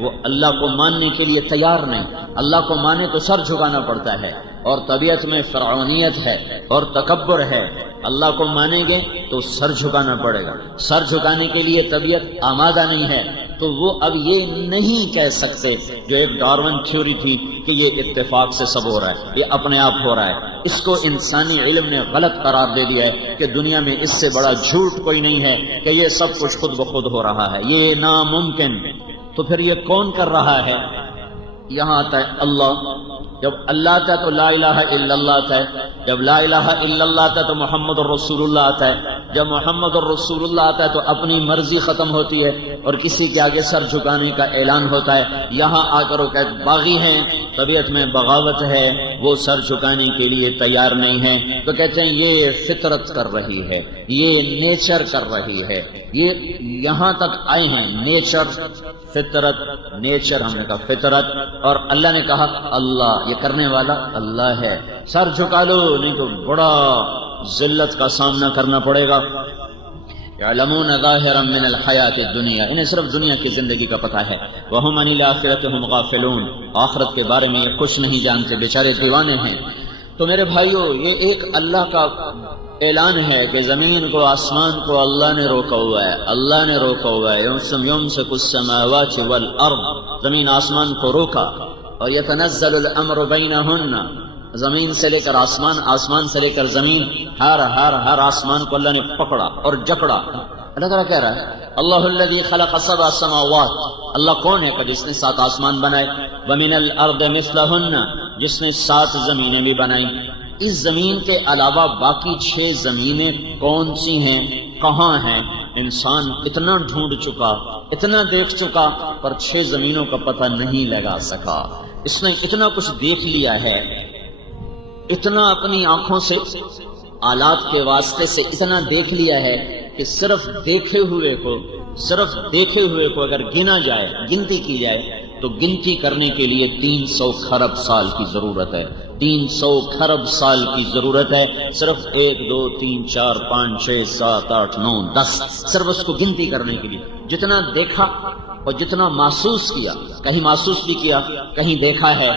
وہ اللہ کو ماننے کے لیے تیار نہیں. اللہ کو مانے تو سر جھکانا پڑتا ہے، اور طبیعت میں فرعونیت ہے اور تکبر ہے. اللہ کو مانیں گے تو سر جھکانا پڑے گا. سر جھکانے کے لیے طبیعت آمادہ نہیں ہے، تو وہ اب یہ نہیں کہہ سکتے جو ایک ڈارون تھیوری تھی کہ یہ اتفاق سے سب ہو رہا ہے، یہ اپنے آپ ہو رہا ہے. اس کو انسانی علم نے غلط قرار دے دیا ہے کہ دنیا میں اس سے بڑا جھوٹ کوئی نہیں ہے کہ یہ سب کچھ خود بخود ہو رہا ہے، یہ ناممکن. تو پھر یہ کون کر رہا ہے؟ یہاں آتا ہے اللہ. جب اللہ آتا ہے تو لا الہ الا اللہ آتا ہے، جب لا الہ الا اللہ آتا ہے تو محمد الرسول اللہ آتا ہے، جب محمد الرسول اللہ آتا ہے تو اپنی مرضی ختم ہوتی ہے اور کسی کے آگے سر جھکانے کا اعلان ہوتا ہے. یہاں آ کر وہ کہتے باغی ہیں، طبیعت میں بغاوت ہے، وہ سر جھکانے کے لیے تیار نہیں ہیں، تو کہتے ہیں یہ فطرت کر رہی ہے، یہ نیچر کر رہی ہے. یہ یہاں تک آئے ہیں، نیچر فطرت، نیچر ہم نے کہا فطرت، اور اللہ نے کہا اللہ، یہ کرنے والا اللہ ہے. سر جھکا لو نہیں تو بڑا ذلت کا سامنا کرنا پڑے گا. یعلمون ظاہرا من الحیات الدنیا، انہیں صرف دنیا کی زندگی کا پتہ ہے. وہم عن الآخرۃ هم غافلون، آخرت کے بارے میں یہ کچھ نہیں جانتے، بیچارے دیوانے ہیں. تو میرے بھائیو، یہ ایک اللہ کا اعلان ہے کہ زمین کو آسمان کو اللہ نے روکا ہوا ہے، اللہ نے روکا ہوا ہے. یمسک السماوات والارض، زمین آسمان کو روکا. اور یتنزل الامر بینہن، زمین سے لے کر آسمان، آسمان سے لے کر زمین، ہر آسمان کو اللہ نے پکڑا اور جکڑا. اللہ تعالیٰ کہہ رہا ہے اللہ الذی خلق سبع سماوات، اللہ کون ہے کہ جس نے 7 آسمان بنائے، ومن الارض مثلہن، جس نے 7 زمینیں بھی بنائی. اس زمین کے علاوہ باقی 6 زمینیں کون سی ہیں، کہاں ہیں؟ انسان اتنا ڈھونڈ چکا، اتنا دیکھ چکا، پر 6 زمینوں کا پتہ نہیں لگا سکا. اس نے اتنا کچھ دیکھ لیا ہے، اتنا اپنی آنکھوں سے، آلات کے واسطے سے اتنا دیکھ لیا ہے کہ صرف دیکھے ہوئے کو اگر گنا جائے، گنتی کی جائے، تو گنتی کرنے کے لیے 300 کھرب سال کی ضرورت ہے. 300 کھرب سال کی ضرورت ہے، صرف 1 2 3 4 5 6 7 8 9 10، صرف اس کو گنتی کرنے کے لیے. جتنا دیکھا اور جتنا محسوس کیا، کہیں محسوس بھی کیا، کہیں دیکھا ہے.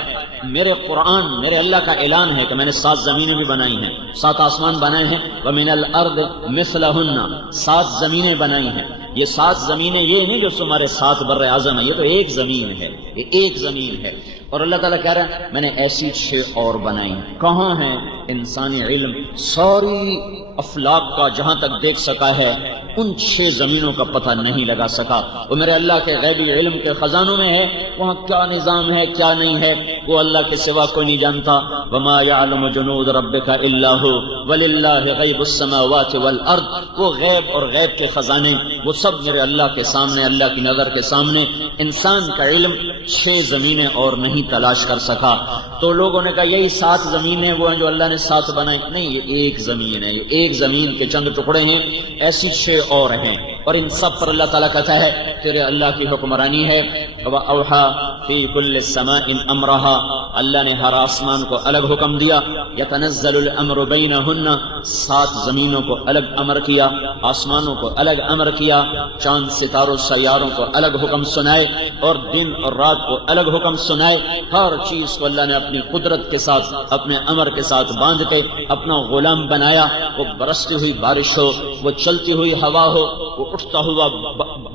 میرے قرآن، میرے اللہ کا اعلان ہے کہ میں نے 7 زمینیں بھی بنائی ہیں، 7 آسمان بنائے ہیں. وَمِنَ الْأَرْضِ مِثْلَهُنَّ، 7 زمینیں بنائی ہیں. یہ 7 زمینیں یہ نہیں جو تمہارے 7 بر اعظم ہے، یہ تو ایک زمین ہے، یہ ایک زمین ہے. اور اللہ تعالیٰ کہہ رہا ہے میں نے ایسی 6 اور بنائی. کہاں ہیں؟ انسانی علم ساری افلاک کا جہاں تک دیکھ سکا ہے، ان 6 زمینوں کا پتہ نہیں لگا سکا. وہ میرے اللہ کے غیبی علم کے خزانوں میں ہے. وہاں کیا نظام ہے، کیا نہیں ہے، وہ اللہ کے سوا کوئی نہیں جانتا. وما يعلم جنود ربك الا هو وللہ غیب السماوات والارض، وہ غیب اور غیب کے خزانے وہ سب میرے اللہ کے سامنے، اللہ کی نظر کے سامنے. انسان کا علم 6 زمینیں اور نہیں تلاش کر سکا. تو لوگوں نے کہا یہی 7 زمینیں وہ ہیں جو اللہ نے 7 بنائی. نہیں، یہ ایک زمین ہے، یہ ایک زمین کے چند ٹکڑے ہیں، ایسی 6 اور ہیں. اور ان سب پر اللہ تعالیٰ کہتا ہے تیرے اللہ کی حکمرانی ہے. وَأَوْحَى فِي كُلِّ السَّمَاءِ أَمْرَهَا، اللہ نے ہر آسمان کو الگ حکم دیا. يَتَنَزَّلُ الْأَمْرُ بَيْنَهُنَّ، 7 زمینوں کو الگ امر کیا، آسمانوں کو الگ امر کیا، چاند ستاروں سیاروں کو الگ حکم سنائے، اور دن اور رات کو الگ حکم سنائے. ہر چیز کو اللہ نے اپنی قدرت کے ساتھ، اپنے امر کے ساتھ باندھ کے اپنا غلام بنایا. وہ برستی ہوئی بارش ہو، وہ چلتی ہوئی ہوا ہو، وہ اٹھتا ہوا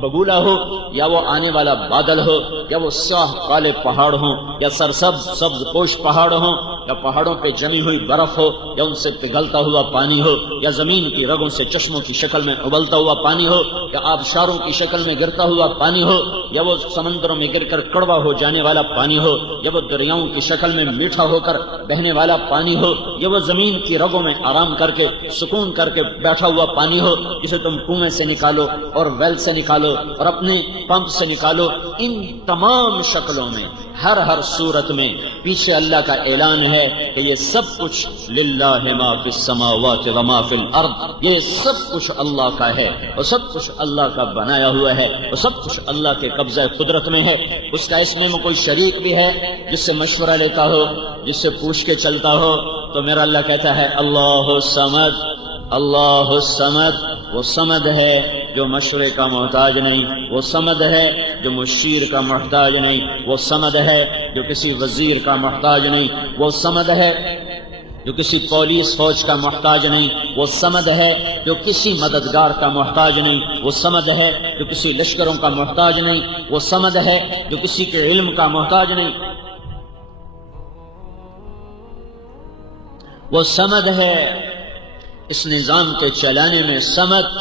بگولا ہو، یا وہ آنے والا بادل ہو، یا وہ سیاہ کالے پہاڑ ہوں، یا سرسبز سبز پوش پہاڑ ہوں، یا پہاڑوں پہ جمی ہوئی برف ہو، یا ان سے پگھلتا ہوا پانی ہو، یا زمین کی رگوں سے چشموں کی شکل میں ابلتا ہوا پانی ہو، یا آبشاروں کی شکل میں گرتا ہوا پانی ہو، یا وہ سمندروں میں گر کر کڑوا ہو جانے والا پانی ہو، یا وہ دریاؤں کی شکل میں میٹھا ہو کر بہنے والا پانی ہو، یا وہ زمین کی رگوں میں آرام کر کے سکون کر کے بیٹھا ہوا پانی ہو جسے تم کنویں سے نکالو اور ویل سے نکالو اور اپنے پمپ سے نکالو. ان تمام شکلوں میں، ہر صورت میں پیچھے اللہ کا اعلان ہے کہ یہ سب کچھ للہ ما فی السماوات و ما فی الارض، یہ سب کچھ اللہ کا ہے اور سب کچھ اللہ کا بنایا ہوا ہے اور سب کچھ اللہ کے قبضہ قدرت میں ہے. اس کا اس میں کوئی شریک بھی ہے جس سے مشورہ لیتا ہو، جس سے پوچھ کے چلتا ہو؟ تو میرا اللہ کہتا ہے اللہ الصمد، اللہ الصمد، وہ صمد ہے، جو مشورے کا محتاج نہیں، وہ صمد ہے جو مشیر کا محتاج نہیں، وہ صمد ہے جو کسی وزیر کا محتاج نہیں، وہ صمد ہے جو کسی پولیس فوج کا محتاج نہیں، وہ صمد ہے جو کسی مددگار کا محتاج نہیں، وہ صمد ہے جو کسی لشکروں کا محتاج نہیں، وہ صمد ہے جو کسی کے علم کا محتاج نہیں، وہ صمد ہے اس نظام کے چلانے میں صمد،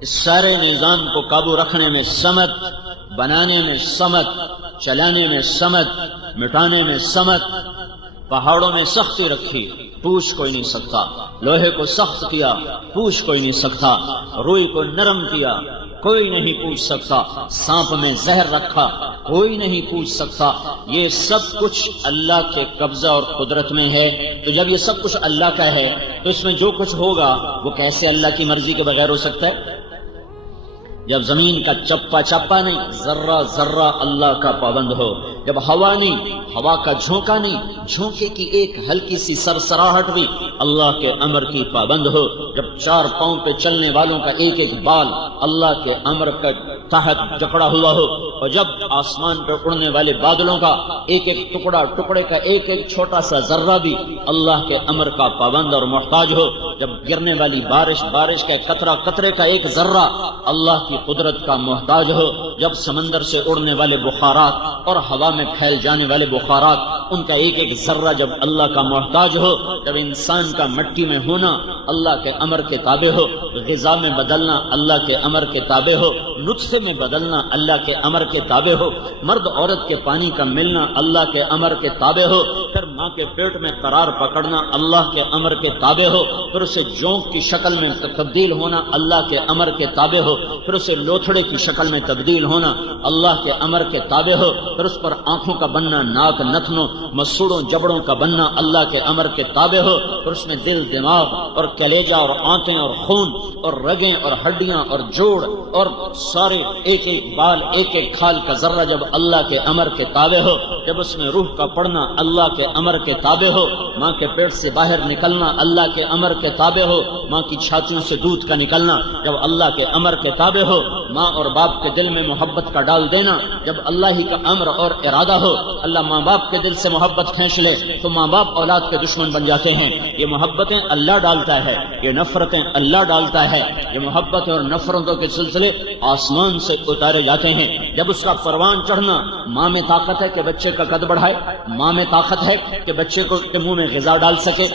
اس سارے نظام کو قابو رکھنے میں صمد، بنانے میں صمد، چلانے میں صمد، مٹانے میں صمد۔ پہاڑوں میں سختی رکھی، پوچھ کوئی نہیں سکتا، لوہے کو سخت کیا، پوچھ کوئی نہیں سکتا، روئی کو نرم کیا، کوئی نہیں پوچھ سکتا، سانپ میں زہر رکھا، کوئی نہیں پوچھ سکتا۔ یہ سب کچھ اللہ کے قبضہ اور قدرت میں ہے۔ تو جب یہ سب کچھ اللہ کا ہے تو اس میں جو کچھ ہوگا وہ کیسے اللہ کی مرضی کے بغیر ہو سکتا ہے؟ جب زمین کا چپا چپا نہیں، ذرہ ذرہ اللہ کا پابند ہو، جب ہوا نہیں، ہوا کا جھونکا نہیں، جھونکے کی ایک ہلکی سی سرسراہٹ بھی اللہ کے امر کی پابند ہو، جب چار پاؤں پہ چلنے والوں کا ایک ایک بال اللہ کے امر کا تحت جکڑا ہوا ہو، اور جب آسمان پر اڑنے والے بادلوں کا ایک ایک ٹکڑا، ٹکڑے کا ایک ایک چھوٹا سا ذرہ بھی اللہ کے امر کا پابند اور محتاج ہو، جب گرنے والی بارش، بارش کا قطرہ، قطرے کا ایک ذرہ اللہ کی قدرت کا محتاج ہو، جب سمندر سے اڑنے والے بخارات اور ہوا میں پھیل جانے والے بخارات، ان کا ایک ایک ذرہ جب اللہ کا محتاج ہو، جب انسان کا مٹی میں ہونا اللہ کے امر کے تابع ہو، غذا میں بدلنا اللہ کے امر کے تابع ہو، نطفے میں بدلنا اللہ کے امر کے تابع ہو، مرد عورت کے پانی کا ملنا اللہ کے امر کے تابع ہو، پھر ماں کے پیٹ میں قرار پکڑنا اللہ کے امر کے تابع ہو، پھر اسے جونک کی شکل میں تبدیل ہونا اللہ کے امر کے تابع ہو، پھر اسے لوتھڑے کی شکل میں تبدیل ہونا اللہ کے امر کے تابع ہو، پھر اس پر آنکھوں کا بننا، ناک، نتنوں، مسوڑوں، جبڑوں کا بننا اللہ کے امر کے تابع ہو، پھر اس میں دل، دماغ اور کلیجہ اور آنتیں اور خون اور رگیں اور ہڈیاں اور جوڑ اور سارے ایک ایک بال، ایک ایک کھال کا ذرہ جب اللہ کے امر کے تابع ہو، جب اس میں روح کا پڑنا اللہ کے امر کے تابع ہو، ماں کے پیٹ سے باہر نکلنا اللہ کے امر کے تابع ہو، ماں کی چھاتیوں سے دودھ کا نکلنا جب اللہ کے امر کے تابع ہو، ماں اور باپ کے دل میں محبت کا ڈال دینا جب اللہ ہی کا امر اور ارادہ ہو، اللہ ماں باپ کے دل سے محبت کھینچ لے تو ماں باپ اولاد کے دشمن بن جاتے ہیں۔ یہ محبتیں اللہ ڈالتا ہے، یہ نفرتیں اللہ ڈالتا ہے، یہ محبتیں اور نفرتوں کے سلسلے آسمان سے اتارے جاتے ہیں۔ جب اس کا پروان چڑھنا، ماں میں طاقت ہے کہ بچے کا قد بڑھائے، ماں میں طاقت ہے کہ بچے کو منہ میں غذا ڈال سکے،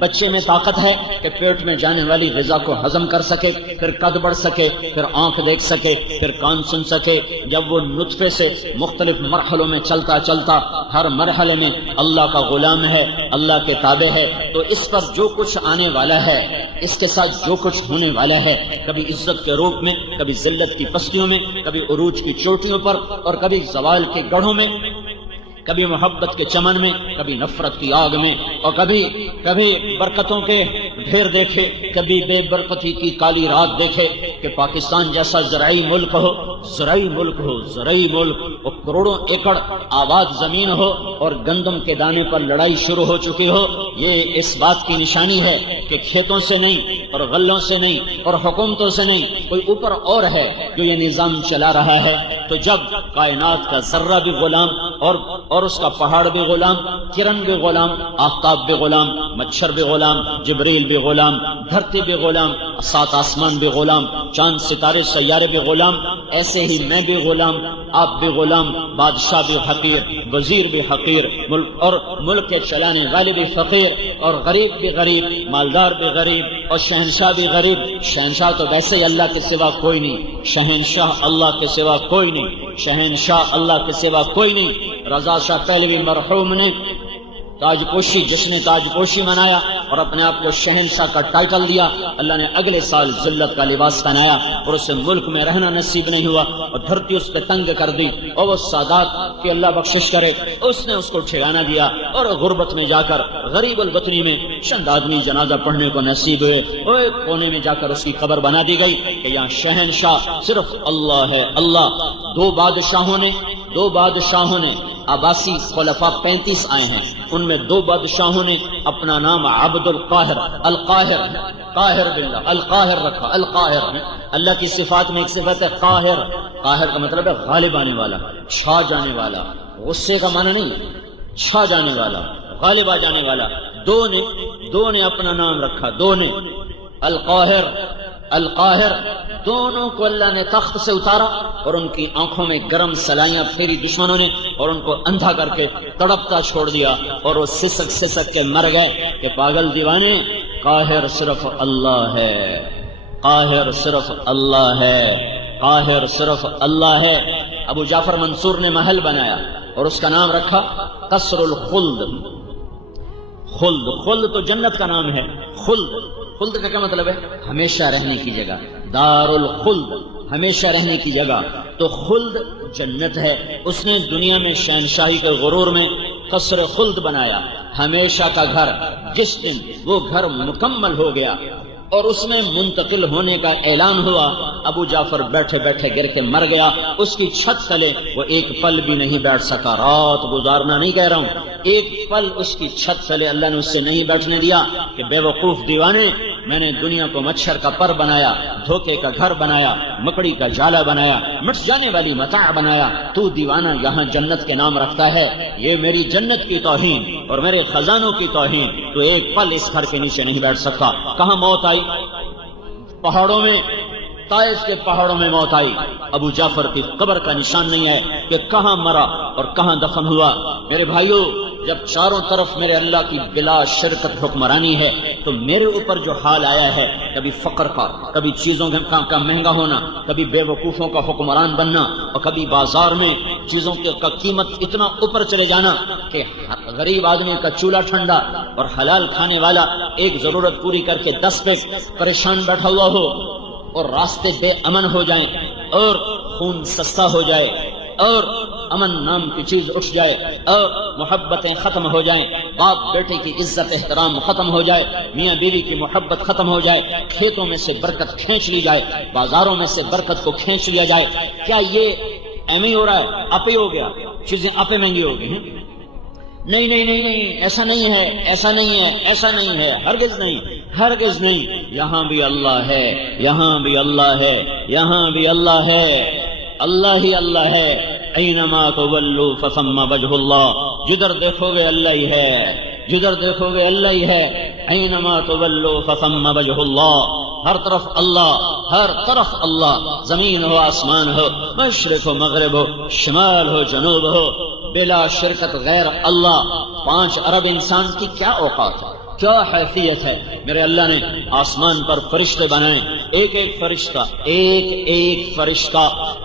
بچے میں طاقت ہے کہ پیٹ میں جانے والی غذا کو ہضم کر سکے، پھر قد بڑھ سکے، پھر آنکھ دیکھ سکے، پھر کان سن سکے۔ جب وہ نطفے سے مختلف مرحلوں میں چلتا چلتا ہر مرحلے میں اللہ کا غلام ہے، اللہ کے تابع ہے، تو اس پر جو کچھ آنے والا ہے، اس کے ساتھ جو کچھ ہونے والا ہے، کبھی عزت کے روپ میں، کبھی ذلت کی پستیوں میں، کبھی عروج کی چوٹیوں پر اور کبھی زوال کے گڑھوں میں، کبھی محبت کے چمن میں، کبھی نفرت کی آگ میں، اور کبھی برکتوں کے ڈھیر دیکھے، کبھی بے برکتی کی کالی رات دیکھے کہ پاکستان جیسا زرعی ملک ہو، زرعی ملک اور کروڑوں ایکڑ آباد زمین ہو اور گندم کے دانے پر لڑائی شروع ہو چکی ہو۔ یہ اس بات کی نشانی ہے کہ کھیتوں سے نہیں اور غلوں سے نہیں اور حکومتوں سے نہیں، کوئی اوپر اور ہے جو یہ نظام چلا رہا ہے۔ تو جب کائنات کا ذرہ بھی غلام اور اس کا پہاڑ بھی غلام، کرن بھی غلام، آفتاب بھی غلام، مچھر بھی غلام، جبریل بھی غلام، دھرتی بھی غلام، سات آسمان بھی غلام، چاند ستارے سیارے بھی غلام، ایسے ہی میں بھی غلام، آپ بھی غلام، بادشاہ بھی حقیر، وزیر بھی حقیر، ملک کے چلانے والے بھی فقیر، اور غریب بھی غریب، مالدار بھی غریب، اور شہنشاہ بھی غریب۔ شہنشاہ تو ویسے ہی اللہ کے سوا کوئی نہیں، شہنشاہ اللہ کے سوا کوئی نہیں، شہنشاہ اللہ کے سوا کوئی نہیں۔ رضا شاہ پہلوی مرحوم نے تاج پوشی، جشن تاج پوشی منایا اور اپنے آپ کو شہنشاہ کا ٹائٹل دیا۔ اللہ نے اگلے سال ذلت کا لباس پہنایا اور اسے ملک میں رہنا نصیب نہیں ہوا اور دھرتی اس پہ تنگ کر دی، اور وہ سادات کی اللہ بخشش کرے، اس نے اس کو ٹھکانہ دیا اور غربت میں جا کر غریب الوطنی میں چند آدمی جنازہ پڑھنے کو نصیب ہوئے، اور ایک کونے میں جا کر اس کی قبر بنا دی گئی کہ یہاں شہنشاہ صرف اللہ ہے۔ اللہ دو بادشاہوں نے عباسی خلفاء 35 آئے ہیں، ان میں 2 بادشاہوں نے اپنا نام عبد القاہر، القاہر، قاہر باللہ، القاہر رکھا، القاہر۔ اللہ کی صفات میں ایک صفت ہے قاہر، قاہر کا مطلب ہے غالب آنے والا، چھا جانے والا، غصے کا معنی نہیں، چھا جانے والا، غالب آ جانے والا۔ دو نے اپنا نام رکھا، 2 نے، القاہر، القاہر۔ دونوں کو اللہ نے تخت سے اتارا اور ان کی آنکھوں میں گرم سلائیاں پھیری دشمنوں نے اور ان کو اندھا کر کے تڑپتا چھوڑ دیا اور وہ سسک سسک کے مر گئے کہ پاگل دیوانے، قاہر صرف اللہ ہے، قاہر صرف اللہ ہے، قاہر صرف اللہ ہے۔ ابو جعفر منصور نے محل بنایا اور اس کا نام رکھا قصر الخلد۔ خلد، خلد تو جنت کا نام ہے، خلد، خلد کا کیا مطلب ہے؟ ہمیشہ رہنے کی جگہ، دار الخلد، ہمیشہ رہنے کی جگہ۔ تو خلد جنت ہے، اس نے دنیا میں شہنشاہی کے غرور میں قصر خلد بنایا، ہمیشہ کا گھر۔ جس دن وہ گھر مکمل ہو گیا اور اس میں منتقل ہونے کا اعلان ہوا، ابو جعفر بیٹھے بیٹھے گر کے مر گیا۔ اس کی چھت تلے وہ ایک پل بھی نہیں بیٹھ سکا، رات گزارنا نہیں کہہ رہا ہوں، ایک پل اس کی چھت تلے اللہ نے اس سے نہیں بیٹھنے دیا کہ بے وقوف دیوانے، میں نے دنیا کو مچھر کا پر بنایا، دھوکے کا گھر بنایا، مکڑی کا جالا بنایا، مٹ جانے والی متاع بنایا، تو دیوانہ یہاں جنت کے نام رکھتا ہے، یہ میری جنت کی توہین اور میرے خزانوں کی توہین، تو ایک پل اس گھر کے نیچے نہیں بیٹھ سکتا۔ کہاں موت آئی؟ پہاڑوں میں، طائف کے پہاڑوں میں موت آئی۔ ابو جعفر کی قبر کا نشان نہیں ہے کہ کہاں مرا اور کہاں دفن ہوا۔ میرے بھائیوں، جب چاروں طرف میرے اللہ کی بلا شرکت حکمرانی ہے تو میرے اوپر جو حال آیا ہے، کبھی فقر کا، کبھی چیزوں کا مہنگا ہونا، کبھی بے وقوفوں کا حکمران بننا، اور کبھی بازار میں چیزوں کا قیمت اتنا اوپر چلے جانا کہ غریب آدمی کا چولہا ٹھنڈا اور حلال کھانے والا ایک ضرورت پوری کر کے 10 پہ پریشان بیٹھا ہوا ہو، اور راستے بے امن ہو جائیں، اور خون سستا ہو جائے، اور امن نام کی چیز اٹھ جائے، اور محبتیں ختم ہو جائیں، باپ بیٹے کی عزت احترام ختم ہو جائے، میاں بیوی کی محبت ختم ہو جائے، کھیتوں میں سے برکت کھینچ لی جائے، بازاروں میں سے برکت کو کھینچ لیا جائے۔ کیا یہ ایم ہی ہو رہا ہے؟ اپے ہو گیا، چیزیں اپے مہنگی ہو گئی ہیں؟ نہیں نہیں نہیں نہیں، ایسا نہیں ہے، ایسا نہیں ہے، ایسا نہیں ہے، ہرگز نہیں، ہرگز نہیں۔ یہاں بھی اللہ ہے، یہاں بھی اللہ ہے، یہاں بھی اللہ ہے، اللہ ہی اللہ ہے۔ اینما تولوا فثم وجہ اللہ، جدھر دیکھو گے اللہ ہی ہے، جدھر دیکھو گے اللہ ہی ہے۔ اینما تولوا فثم وجہ اللہ، ہر طرف اللہ، ہر طرف اللہ، زمین ہو آسمان ہو، مشرق ہو مغرب ہو، شمال ہو جنوب ہو، بلا شرکت غیر اللہ۔ 5 ارب انسان کی کیا اوقات ہے، کیا حیثیت ہے؟ میرے اللہ نے آسمان پر فرشتے بنائے، ایک ایک فرشتہ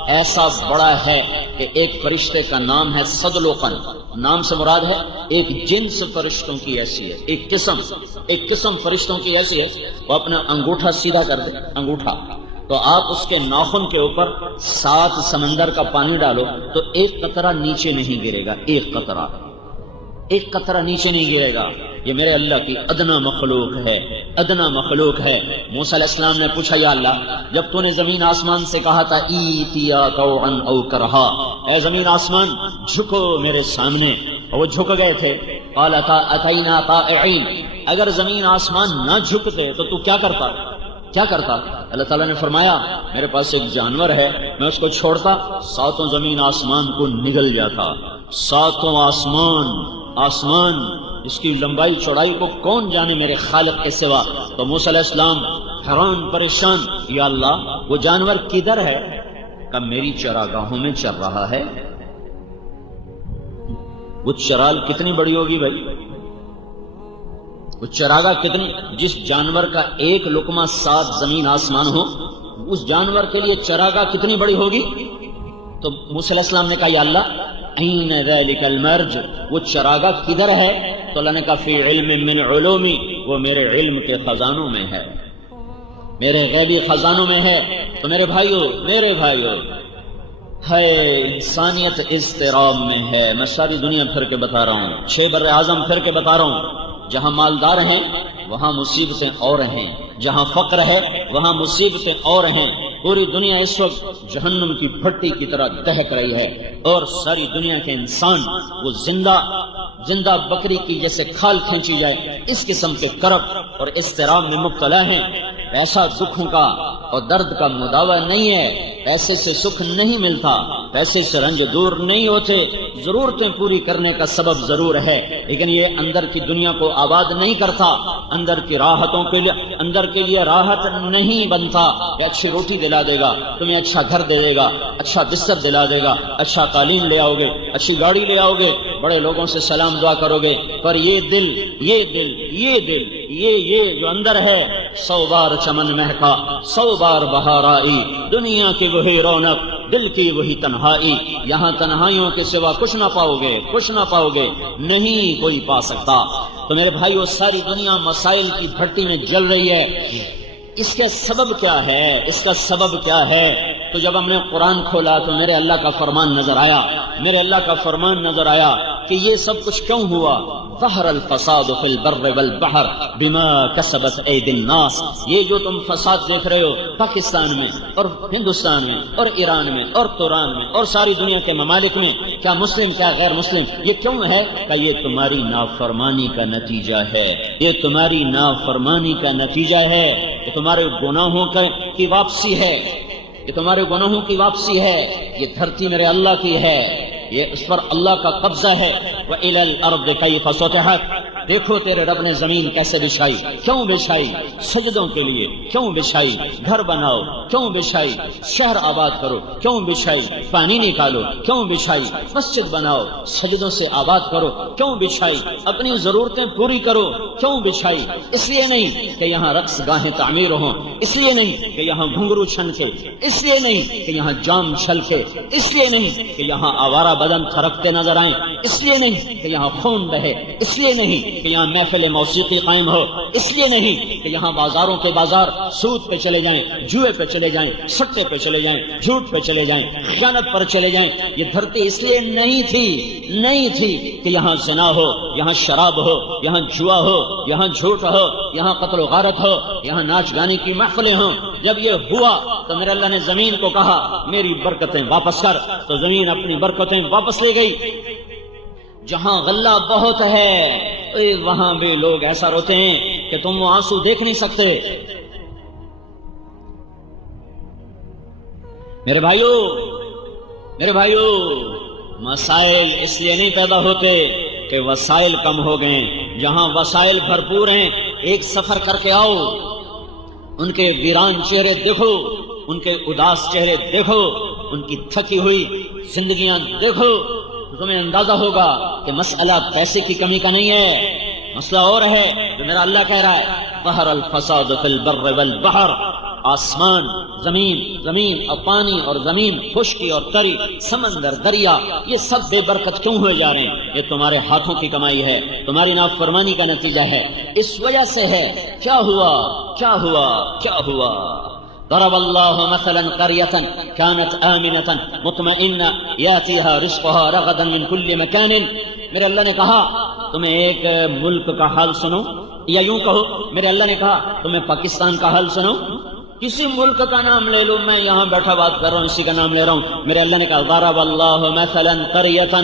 ایسا بڑا ہے کہ ایک فرشتے کا نام ہے صدلقن۔ نام سے مراد ہے ایک جنس فرشتوں کی حیثیت، ایک قسم فرشتوں کی حیثیت۔ وہ اپنا انگوٹھا سیدھا کر دے، انگوٹھا، تو آپ اس کے ناخن کے اوپر 7 سمندر کا پانی ڈالو تو ایک قطرہ نیچے نہیں گرے گا، ایک قطرہ نیچے نہیں گرے گا۔ یہ میرے اللہ کی ادنا مخلوق ہے، ادنا مخلوق ہے۔ موسیٰ علیہ السلام نے پوچھا، یا اللہ، جب تو نے زمین آسمان سے کہا تھا ایتیا طوعا او کرہا، اے زمین آسمان جھکو میرے سامنے، اور وہ جھک گئے تھے، قال اتینا طائعین، اگر زمین آسمان نہ جھکتے تو کیا کرتا؟ اللہ تعالیٰ نے فرمایا، میرے پاس ایک جانور ہے، میں اس کو چھوڑتا 7 زمین آسمان کو نگل جاتا۔ 7 آسمان اس کی لمبائی چوڑائی کو کون جانے میرے خالق کے سوا۔ تو موسیٰ علیہ السلام حیران پریشان، یا اللہ وہ جانور کدھر ہے؟ کہ میری چراگاہوں میں چر رہا ہے۔ وہ چرال کتنی بڑی ہوگی بھائی؟ وہ چراگاہ کتنی، جس جانور کا ایک لقمہ 7 زمین آسمان ہو، اس جانور کے لیے چراگاہ کتنی بڑی ہوگی؟ تو موسیٰ علیہ السلام نے کہا، یا اللہ این ذلک المرج، وہ چراگاہ کدھر ہے؟ تو اللہ نے کہا، فی علم من علومی، وہ میرے علم کے خزانوں میں ہے، میرے غیبی خزانوں میں ہے۔ تو میرے بھائیو ہے، انسانیت اضطراب میں ہے۔ میں ساری دنیا پھر کے بتا رہا ہوں، 6 بر اعظم پھر کے بتا رہا ہوں، جہاں مالدار ہیں وہاں مصیبتیں اور ہیں، جہاں فقر ہے وہاں مصیبتیں اور ہیں۔ پوری دنیا اس وقت جہنم کی بھٹی کی طرح دہک رہی ہے، اور ساری دنیا کے انسان وہ زندہ بکری کی جیسے کھال کھینچی جائے اس قسم کے کرب اور اضطراب میں مبتلا ہیں۔ ایسا دکھوں کا اور درد کا مداوع نہیں ہے، پیسے سے سکھ نہیں ملتا، پیسے سے رنج دور نہیں ہوتے، ضرورتیں پوری کرنے کا سبب ضرور ہے، لیکن یہ اندر کی دنیا کو آباد نہیں کرتا، اندر کی راحتوں کے لیے اندر کے لیے راحت نہیں بنتا۔ یہ اچھی روٹی دلا دے گا، تمہیں اچھا گھر دے دے گا، اچھا بستر دلا دے گا، اچھا قالین لے آؤ گے، اچھی گاڑی لے آؤ گے، بڑے لوگوں سے سلام دعا کرو گے، پر یہ دل یہ جو اندر ہے، 100 بار چمن مہکا 100 بار بہار آئی، دنیا کی وہی رونق دل کی وہی تنہائی، یہاں تنہائیوں کے سوا کچھ نہ پاؤ گے، نہیں کوئی پا سکتا۔ تو میرے بھائیو، ساری دنیا مسائل کی بھٹی میں جل رہی ہے، اس کا سبب کیا ہے؟ تو جب ہم نے قرآن کھولا تو میرے اللہ کا فرمان نظر آیا کہ یہ سب کچھ کیوں ہوا؟ ظہر الفساد فی البر والبحر بما کسبت ایدی الناس۔ یہ جو تم فساد دیکھ رہے ہو پاکستان میں اور ہندوستان میں اور ایران میں اور توران میں اور ساری دنیا کے ممالک میں، کیا مسلم کیا غیر مسلم، یہ کیوں ہے؟ کہ یہ تمہاری نافرمانی کا نتیجہ ہے، یہ تمہاری نافرمانی کا نتیجہ ہے، یہ تمہارے گناہوں کی واپسی ہے، یہ تمہارے گناہوں کی واپسی ہے۔ یہ دھرتی میرے اللہ کی ہے، یہ اس پر اللہ کا قبضہ ہے۔ وَإِلَى الْأَرْضِ كَيْفَ سُطِحَتْ، دیکھو تیرے رب نے زمین کیسے بچھائی، کیوں بچھائی؟ سجدوں کے لیے کیوں بچھائی؟ گھر بناؤ کیوں بچھائی؟ شہر آباد کرو کیوں بچھائی؟ پانی نکالو کیوں بچھائی؟ مسجد بناؤ سجدوں سے آباد کرو کیوں بچھائی؟ اپنی ضرورتیں پوری کرو کیوں بچھائی؟ اس لیے نہیں کہ یہاں رقص گاہیں تعمیر ہوں، اس لیے نہیں کہ یہاں گھنگرو چھنکے، اس لیے نہیں کہ یہاں جام چھلکے، اس لیے نہیں کہ یہاں آوارہ بدن تھرکتے نظر آئیں، اس لیے نہیں کہ یہاں خون بہے، اس لیے نہیں کہ یہاں محفل موسیقی قائم ہو، اس لیے نہیں کہ یہاں بازاروں کے بازار سود پہ چلے جائیں، جوئے پہ چلے جائیں، سٹے پہ چلے جائیں، جھوٹ پہ چلے جائیں، خیانت پر چلے جائیں۔ یہ دھرتی اس لیے نہیں تھی کہ یہاں زنا ہو، یہاں شراب ہو، یہاں جوا ہو، یہاں جھوٹ ہو، یہاں قتل و غارت ہو، یہاں ناچ گانے کی محفلیں ہوں۔ جب یہ ہوا تو میرے اللہ نے زمین کو کہا میری برکتیں واپس کر، تو زمین اپنی برکتیں واپس لے گئی۔ جہاں غلہ بہت ہے وہاں بھی لوگ ایسا روتے ہیں کہ تم وہ آنسو دیکھ نہیں سکتے۔ میرے بھائیو، مسائل اس لیے نہیں پیدا ہوتے کہ وسائل کم ہو گئے، جہاں وسائل بھرپور ہیں ایک سفر کر کے آؤ، ان کے ویران چہرے دیکھو، ان کے اداس چہرے دیکھو، ان کی تھکی ہوئی زندگیاں دیکھو، تو تمہیں اندازہ ہوگا کہ مسئلہ پیسے کی کمی کا نہیں ہے، مسئلہ اور ہے جو میرا اللہ کہہ رہا ہے۔ ظہر الفساد فی البر والبحر، آسمان، زمین اور پانی اور زمین، خشکی اور تری، سمندر، دریا، یہ سب بے برکت کیوں ہوئے جا رہے ہیں؟ یہ تمہارے ہاتھوں کی کمائی ہے، تمہاری نافرمانی کا نتیجہ ہے، اس وجہ سے ہے۔ کیا ہوا؟ ضرب اللہ مثلا قریۃ كانت آمنۃ مطمئنہ یاتیہا رزقہا رغدا من کل مکان۔ میرے اللہ نے کہا تمہیں ایک ملک کا حال سنو، یا یوں کہو میرے اللہ نے کہا تمہیں پاکستان کا حال سنو، کسی ملک کا نام لے لو، میں یہاں بیٹھا بات کر رہا ہوں اسی کا نام لے رہا ہوں۔ میرے اللہ نے کہا ضرب اللہ مثلا قریۃ،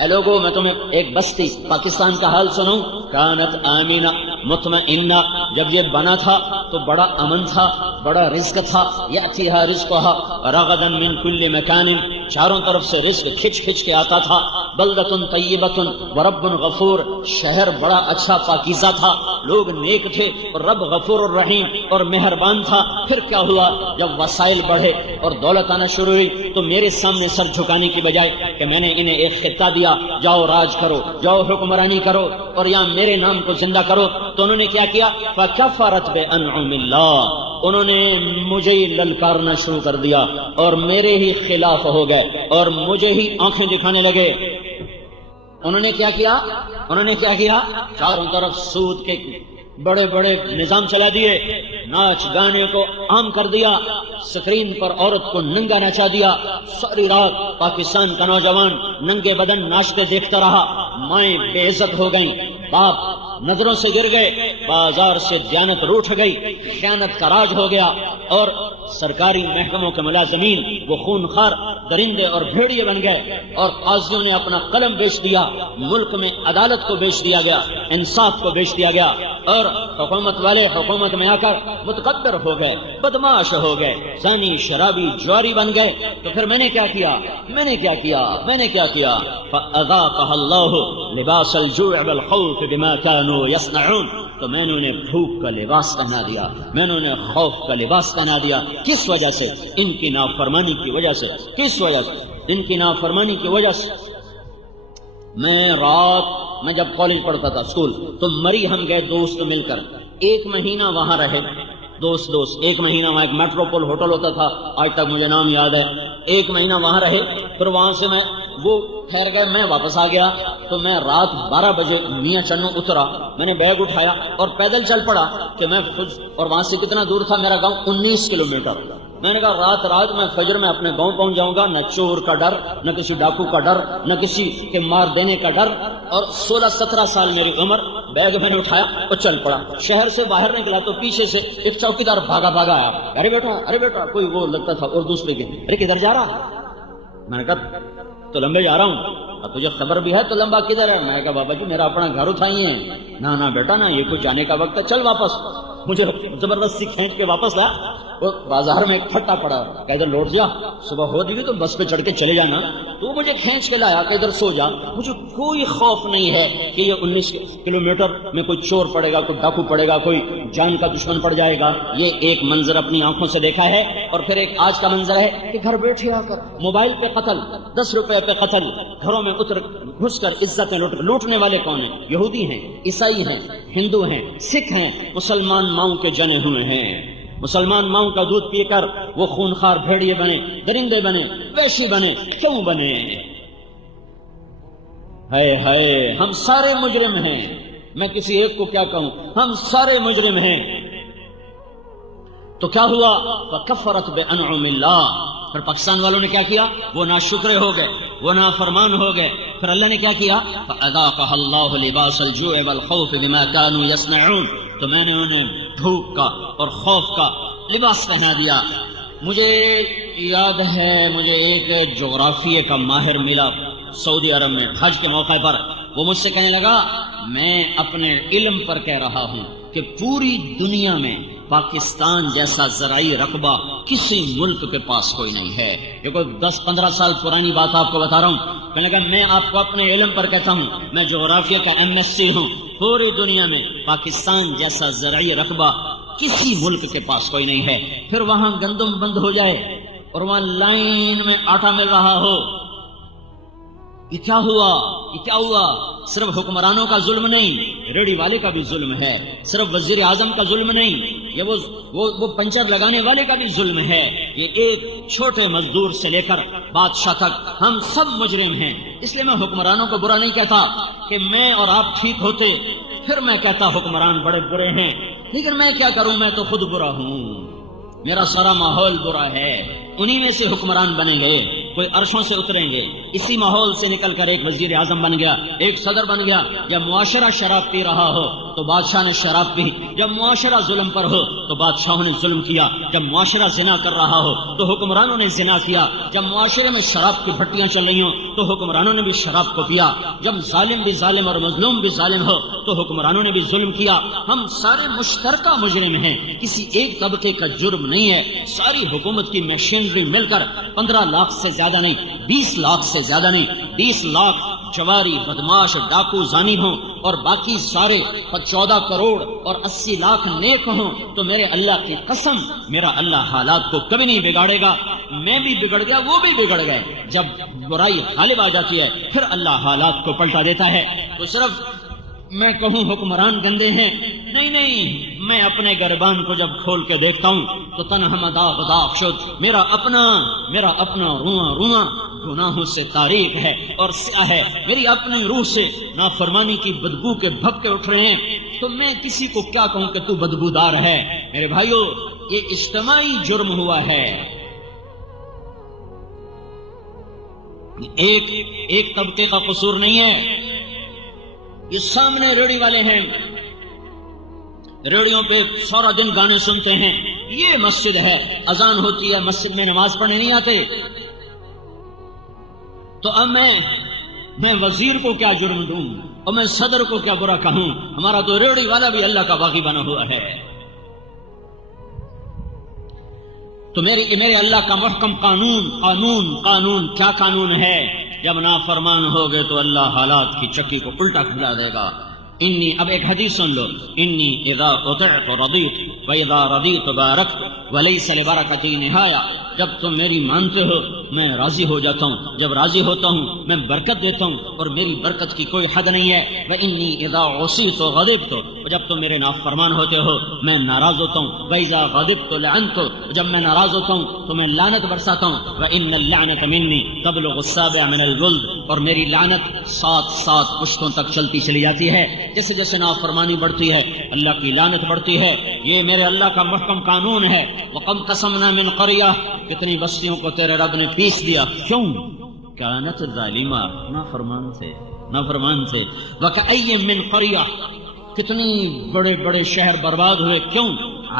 اے لوگو میں تمہیں ایک بستی پاکستان کا حال سنوں، کانت آمینہ مطمئنہ، جب یہ بنا تھا تو بڑا امن تھا، بڑا رزق تھا، یاتیہا رزقہا رغدا من کل مکان، چاروں طرف سے رزق کھچ کے آتا تھا، بلدۃ طیبۃ ورب غفور، شہر بڑا اچھا پاکیزہ تھا، لوگ نیک تھے اور رب غفور الرحیم اور مہربان تھا۔ پھر کیا ہوا؟ جب وسائل بڑھے اور دولت آنا شروع ہوئی تو میرے سامنے سر جھکانے کی بجائے کہ میں نے انہیں ایک خطہ دیا، جاؤ راج کرو، جاؤ حکمرانی کرو اور یہاں میرے نام کو زندہ کرو، تو انہوں نے کیا کیا؟ فَكَفَرَتْ بِأَنْعُمِ اللَّهِ، انہوں نے مجھے ہی للکارنا شروع کر دیا اور میرے ہی خلاف ہو گئے اور مجھے ہی آنکھیں دکھانے لگے۔ انہوں نے کیا کیا؟ چاروں طرف سود کے بڑے بڑے نظام چلا دیے، ناچ گانے کو عام کر دیا، سکرین پر عورت کو ننگا نچا دیا، ساری رات پاکستان کا نوجوان ننگے بدن ناچتے دیکھتا رہا، مائیں بے عزت ہو گئیں، باپ نظروں سے گر گئے، بازار سے دیانت روٹھ گئی، خیانت کا راج ہو گیا، اور سرکاری محکموں کے ملازمین وہ خونخوار درندے اور بھیڑیے بن گئے، اور قاضیوں نے اپنا قلم بیچ دیا، ملک میں عدالت کو بیچ دیا گیا، انصاف کو بیچ دیا گیا، اور حکومت والے حکومت میں آ کر متکبر ہو گئے، بدماش ہو گئے، زانی شرابی جواری بن گئے۔ تو پھر میں نے کیا کیا؟ فَأَذَاقَهَا اللَّهُ لِبَاسَ الْجُوعِ وَالْخَوْفِ بِمَا كَانُوا يَصْنَعُونَ، تو میں نے انہیں بھوک کا لباس پہنا دیا، میں نے انہیں خوف کا لباس پہنا دیا۔ کس وجہ سے؟ ان کی نافرمانی کی وجہ سے۔ کس وجہ سے؟ ان کی نافرمانی کی وجہ سے۔ میں جب کالج پڑھتا تھا اسکول، تو مری ہم گئے دوست مل کر، 1 مہینہ وہاں رہے، دوست 1 مہینہ وہاں، ایک میٹروپول ہوٹل ہوتا تھا، آج تک مجھے نام یاد ہے، 1 مہینہ وہاں رہے۔ پھر وہاں سے وہ ٹھہر گئے، میں واپس آ گیا، تو میں رات 12 بجے میاں چنو اترا، میں نے بیگ اٹھایا اور پیدل چل پڑا کہ میں اور وہاں سے کتنا دور تھا میرا گاؤں؟ 19 کلومیٹر۔ میں نے کہا رات میں فجر میں اپنے گاؤں پہنچ جاؤں گا، نہ چور کا ڈر، نہ کسی ڈاکو کا ڈر، نہ کسی کے مار دینے کا ڈر، اور 16-17 سال میری عمر۔ بیگ میں نے اٹھایا اور چل پڑا۔ شہر سے باہر نکلا تو پیچھے سے ایک چوکیدار بھاگا آیا، ارے بیٹا کوئی وہ لگتا تھا اردو اسپیکنگ، ارے کدھر جا رہا؟ میں نے کہا تو لمبے جا رہا ہوں، اب تجھے خبر بھی ہے تو لمبا کدھر ہے؟ میں نے کہا بابا جی میرا اپنا گھر اٹھائیے۔ نہ بیٹا نہ، یہ کچھ جانے کا وقت ہے، چل واپس۔ مجھے زبردستی کھینچ کے واپس لا، وہ بازار میں ایک پھٹا پڑا، کہ ادھر لوٹ جا، صبح ہو جائے تو بس پہ چڑھ کے چلے جانا۔ تو مجھے کھینچ کے لایا کہ ادھر سو جا۔ مجھے کوئی خوف نہیں ہے کہ یہ 19 کلومیٹر میں کوئی چور پڑے گا، کوئی ڈاکو پڑے گا، کوئی جان کا دشمن پڑ جائے گا۔ یہ ایک منظر اپنی آنکھوں سے دیکھا ہے، اور پھر ایک آج کا منظر ہے کہ گھر بیٹھے آ کر موبائل پہ قتل، 10 روپے پہ قتل، گھروں میں گھس کر عزتیں لوٹنے والے کون ہیں؟ یہودی ہیں، عیسائی ہیں، ہندو ہیں، سکھ ہیں، مسلمان ماؤں کے جنے ہوئے ہیں۔ مسلمان ماؤں کا دودھ پی کر وہ خونخوار بھیڑیے بنے، درندے بنے، وحشی بنے۔ کیوں بنے؟ ہائے ہم سارے مجرم ہیں، میں کسی ایک کو کیا کہوں، ہم سارے مجرم ہیں۔ تو کیا ہوا؟ فَكَفَّرَتْ بِأَنْعُمِ اللَّهِ، پھر پاکستان والوں نے کیا کیا؟ وہ ناشکرے ہو گئے، وہ نافرمان ہو گئے۔ پھر اللہ نے کیا کیا؟ فَأَذَاقَهَا اللَّهُ لِبَاسَ الْجُوعِ وَالْخَوْفِ بِمَا كَانُوا يَصْنَعُونَ، تو میں نے انہیں بھوک کا اور خوف کا لباس پہنا دیا۔ مجھے یاد ہے، مجھے ایک جغرافیے کا ماہر ملا سعودی عرب میں حج کے موقع پر، وہ مجھ سے کہنے لگا میں اپنے علم پر کہہ رہا ہوں کہ پوری دنیا میں پاکستان جیسا زرعی رقبہ کسی ملک کے پاس کوئی نہیں ہے۔ یہ کوئی 10-15 سال پرانی بات آپ کو بتا رہا ہوں۔ کہنے لگا میں آپ کو اپنے علم پر کہتا ہوں، میں جغرافیہ کا MSc ہوں، پوری دنیا میں پاکستان جیسا زرعی رقبہ کسی ملک کے پاس کوئی نہیں ہے۔ پھر وہاں گندم بند ہو جائے اور وہاں لائن میں آٹا مل رہا ہو، یہ کیا ہوا؟ یہ کیا ہوا؟ صرف حکمرانوں کا ظلم نہیں، ریڑھی والے کا بھی ظلم ہے، صرف وزیر اعظم کا ظلم نہیں، یہ وہ پنچر لگانے والے کا بھی ظلم ہے، یہ ایک چھوٹے مزدور سے لے کر بادشاہ تک ہم سب مجرم ہیں۔ اس لیے میں حکمرانوں کو برا نہیں کہتا کہ میں اور آپ ٹھیک ہوتے پھر میں کہتا حکمران بڑے برے ہیں، لیکن میں کیا کروں، میں تو خود برا ہوں، میرا سارا ماحول برا ہے۔ انہی میں سے حکمران بنیں گے، کوئی عرشوں سے اتریں گے، اسی ماحول سے نکل کر ایک وزیر اعظم بن گیا، ایک صدر بن گیا۔ جب معاشرہ شراب پی رہا ہو تو بادشاہ نے شراب پی، جب معاشرہ ظلم پر ہو تو بادشاہوں نے ظلم کیا، جب معاشرہ زنا کر رہا ہو تو حکمرانوں نے زنا کیا، جب معاشرے میں شراب کی بھٹیاں چل رہی ہوں تو حکمرانوں نے بھی شراب کو پیا، جب ظالم بھی ظالم اور مظلوم بھی ظالم ہو تو حکمرانوں نے بھی ظلم کیا۔ ہم سارے مشترکہ مجرم ہیں، کسی ایک طبقے کا جرم نہیں ہے۔ ساری حکومت کی مشینری مل کر 15 لاکھ سے زیادہ نہیں، 20 لاکھ سے زیادہ نہیں، 20 لاکھ جواری بدماش ڈاکو زانی ہوں اور باقی سارے 14 کروڑ اور 80 لاکھ نیک ہوں تو میرے اللہ کی قسم میرا اللہ حالات کو کبھی نہیں بگاڑے گا۔ میں بھی بگڑ گیا، وہ بھی بگڑ گئے۔ جب برائی غالب آ جاتی ہے پھر اللہ حالات کو پلٹا دیتا ہے۔ تو صرف میں کہوں حکمران گندے ہیں، نہیں، میں اپنے گربان کو جب کھول کے دیکھتا ہوں تو تنہا داغ داغ شد، میرا اپنا رواں گناہوں سے تاریک ہے اور سیاہ ہے، میری اپنی روح سے نافرمانی کی بدبو کے بھبکے اٹھ رہے ہیں۔ تو میں کسی کو کیا کہوں کہ تو بدبودار ہے؟ میرے بھائیو، یہ اجتماعی جرم ہوا ہے، ایک طبقے کا قصور نہیں ہے۔ یہ سامنے ریڑھی والے ہیں، ریڈیو پہ سارا دن گانے سنتے ہیں، یہ مسجد ہے، اذان ہوتی ہے، مسجد میں نماز پڑھنے نہیں آتے، تو اب میں وزیر کو کیا جرم دوں اور میں صدر کو کیا برا کہوں؟ ہمارا تو ریڑھی والا بھی اللہ کا باغی بنا ہوا ہے۔ تو میرے اللہ کا محکم قانون کیا قانون ہے؟ جب نافرمان ہوگے تو اللہ حالات کی چکی کو الٹا کھلا دے گا۔ اب ایک حدیث سن لو، انی اذا اطعت رضیت واذا رضیت بارکت ولیس لبرکتی نہایا۔ جب تم میری مانتے ہو میں راضی ہو جاتا ہوں، جب راضی ہوتا ہوں میں برکت دیتا ہوں اور میری برکت کی کوئی حد نہیں ہے۔ وانی اذا عصیت غضبت، جب تم میرے نافرمان ہوتے ہو میں ناراض ہوتا ہوں۔ واذا غضبت لعنت، جب میں ناراض ہوتا ہوں تو میں لعنت برساتا ہوں۔ وان اللعنۃ منی تبلغ السابع من الجلد، اور میری لعنت 7 پشتوں تک چلتی چلی جاتی ہے۔ جیسے جیسے نافرمانی بڑھتی ہے اللہ کی لعنت بڑھتی ہے۔ یہ میرے اللہ کا محکم قانون ہے۔ وَقَمْ قَسَمْنَا مِنْ قَرْيَةٍ، کتنی بستیوں کو تیرے رب نے پیس دیا، کیوں؟ کانت ظالمہ، نافرمان تھے۔ وَكَأَيٍّ مِّنْ قَرْيَةٍ، کتنی بڑے بڑے شہر برباد ہوئے، کیوں؟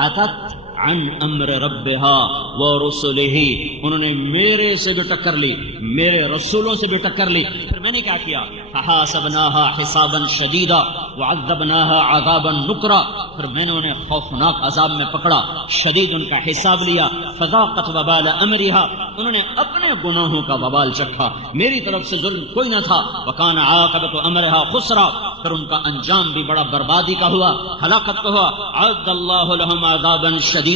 عَتَتْ عن امر ربها ورسله، انہوں نے میرے سے بھی ٹکر لی، میرے رسولوں سے بھی ٹکر لی۔ پھر میں نے کیا کیا؟ فحاسبناها حسابا شدیدا وعذبناها عذابا نکرا، پھر میں نے انہیں خوفناک عذاب میں پکڑا، شدید ان کا حساب لیا۔ فذاقت وبال امرها، انہوں نے اپنے گناہوں کا وبال چکھا، میری طرف سے ظلم کوئی نہ تھا۔ وکان عاقبۃ امرها خسرا، پھر ان کا انجام بھی بڑا بربادی کا ہوا، ہلاکت کا ہوا۔ عد اللہ لهم عذابا شدیدا،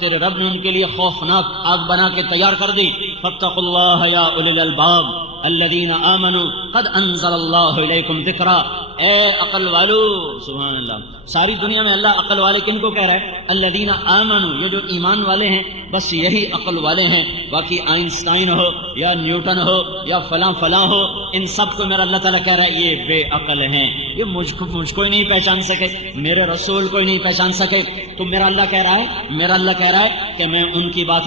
تیرے رب نے ان کے لیے خوفناک آگ بنا کے تیار کر دی۔ فاتقوا اللہ یا اولی الالباب الذین آمنوا قد انزل اللہ الیکم ذکرا، اے عقل والو، سبحان اللہ، ساری دنیا میں اللہ عقل والے کن کو کہہ رہا ہے؟ الذین آمنوا، یہ جو ایمان والے ہیں بس یہی عقل والے ہیں، باقی آئنسٹائن ہو یا نیوٹن ہو یا فلاں ہو، ان سب کو میرا اللہ تعالیٰ کہہ رہا ہے یہ بے عقل ہیں، یہ مجھ کو ہی نہیں پہچان سکے، میرے رسول کو ہی نہیں پہچان سکے۔ تو میرا اللہ کہہ رہا ہے کہ میں ان کی بات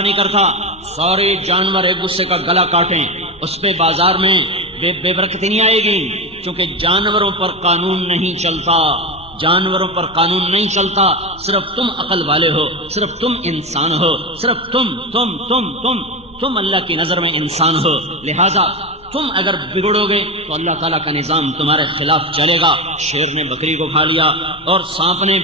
نہیں کرتا، سارے جانور ایک دوسرے کا گلا کاٹیں، اس پہ بازار میں بے برکتی نہیں آئے گی، کیونکہ جانوروں پر قانون نہیں چلتا، صرف تم عقل والے ہو، صرف تم انسان ہو، صرف تم اللہ کی نظر میں انسان ہو، لہذا تم اگر بگڑو گے تو اللہ تعالیٰ کا نظام تمہارے خلاف چلے گا۔ شیر نے بکری کو کھا لیا اور سانپ نے